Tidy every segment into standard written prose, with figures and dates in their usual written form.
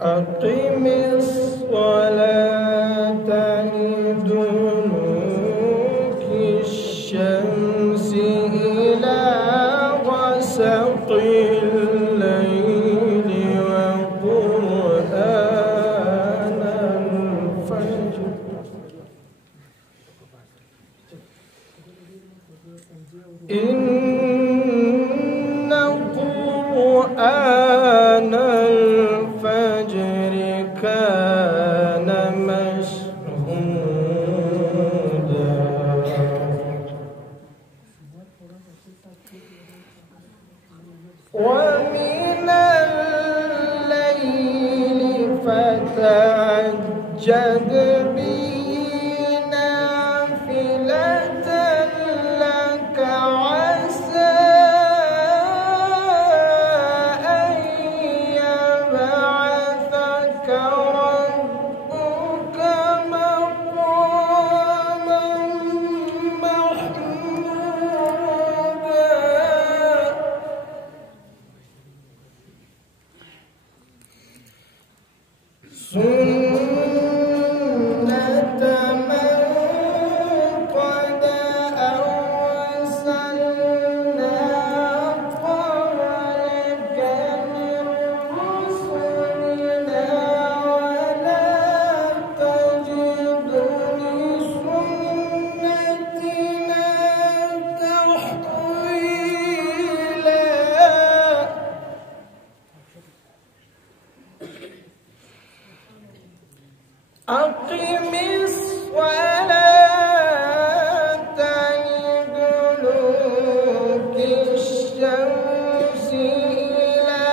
أقم الصلاة لدلوك الشمس إلى غسق الليل وقرآن الفجر إن قرآن الفجر كان مشهودا ومن الليل فتهجد به نافلة لك عسى أن يبعثك ربك مقاما محمودا سنة من قد أرسلنا قبلك من رسلنا ولا تجد لسنتنا تحويلا أقم الصلاة لدلوك الشمس إلى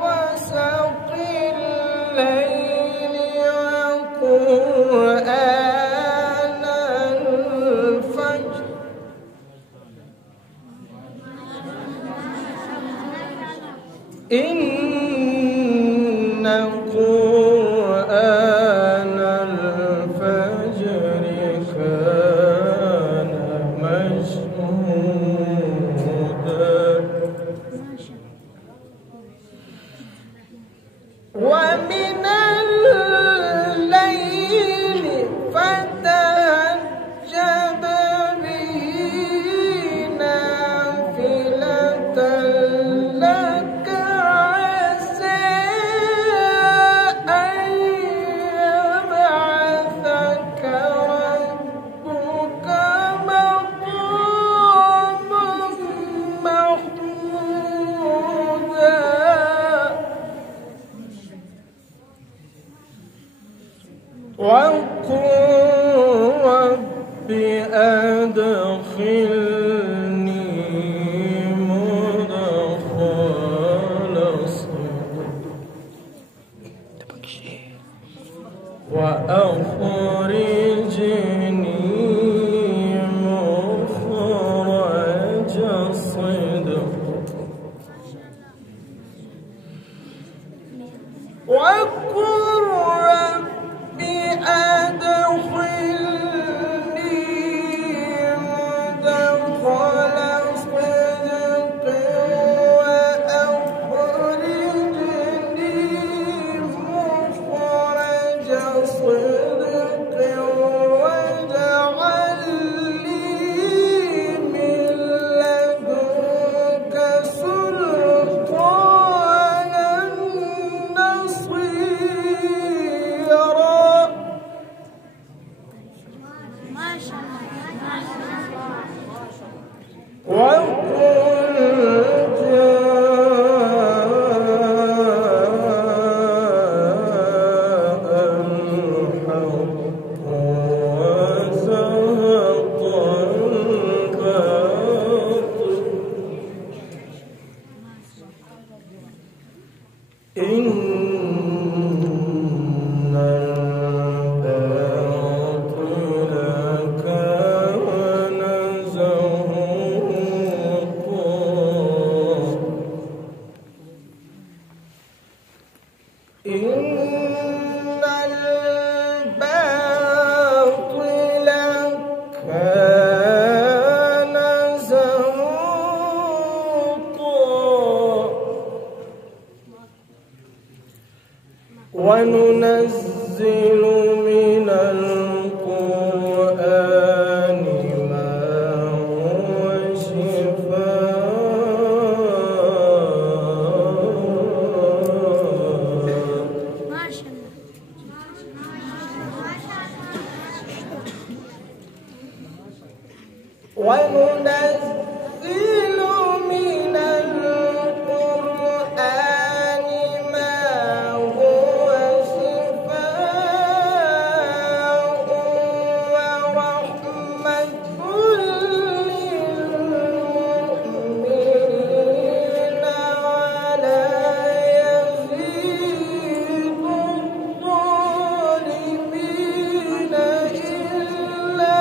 غسق الليل وقرآن الفجر إن قرآن الفجر كان مشهودا ومن الليل فتهجد به نافلة لك عسى أن يبعثك ربك مقاما محمودا وقل رب أدخلني مدخل صدق وأخرجني مخرج صدق إن الباطل كان زهوقا وننزل من القرآن ما هو وننزل من القرآن ما هو شفاء ورحمة للمؤمنين ولا يزيد الظالمين إلا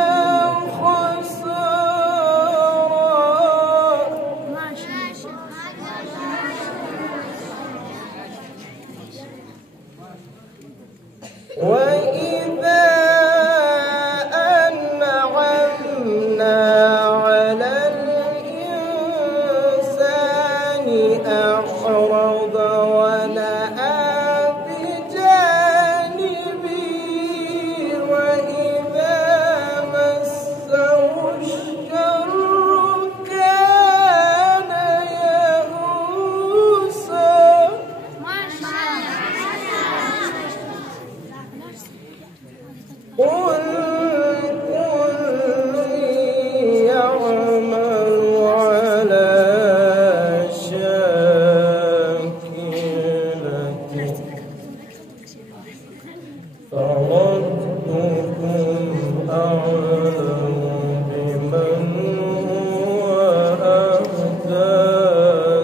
وإذا أنعمنا على الإنسان أعرض ونأى بجانبه وإذا مسه الشر كان يئوسا قل كل يعمل على شاكلته فربكم أعلم بمن هو أهدى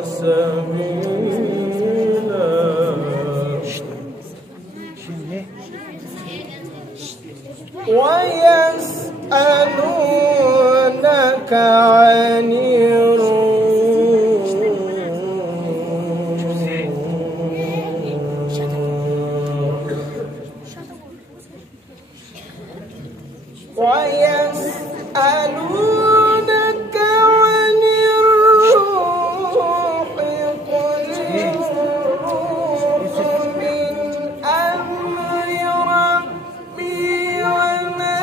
سبيلا ويسألونك عن الروح ويسألونك عن الروح قل الروح من أمر ربي وما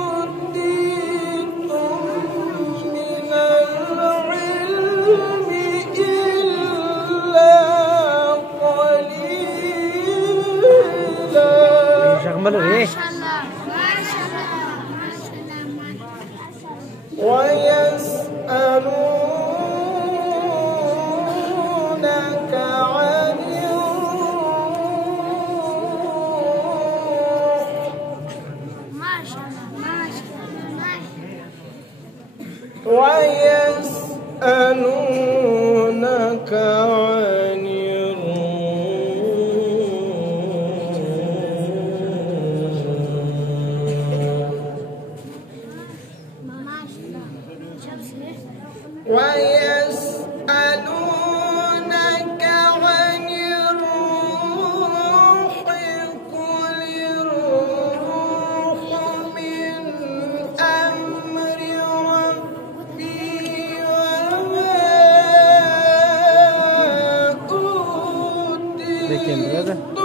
أوتيتم من العلم إلا قليلا ويسألونك عن الروح ويسألونك عن ويسألونك عن الروح قل الروح من أمر ربي وما أوتيتم